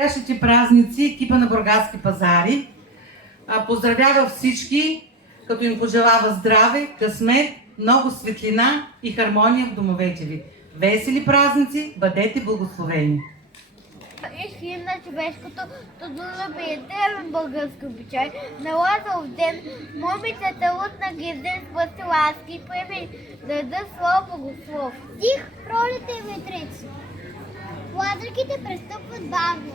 Настоящите празници екипа на Бургаски пазари поздравява всички, като им пожелава здраве, късмет, много светлина и хармония в домовете ви. Весели празници, бъдете благословени! И химн на човешкото трудолюбие, древен български обичай. На Лазаров ден момичета лутна гизден с ласки и приеми да ядат слово богослов. Стих, пролета и ветрици. Лазарките престъпват бавно.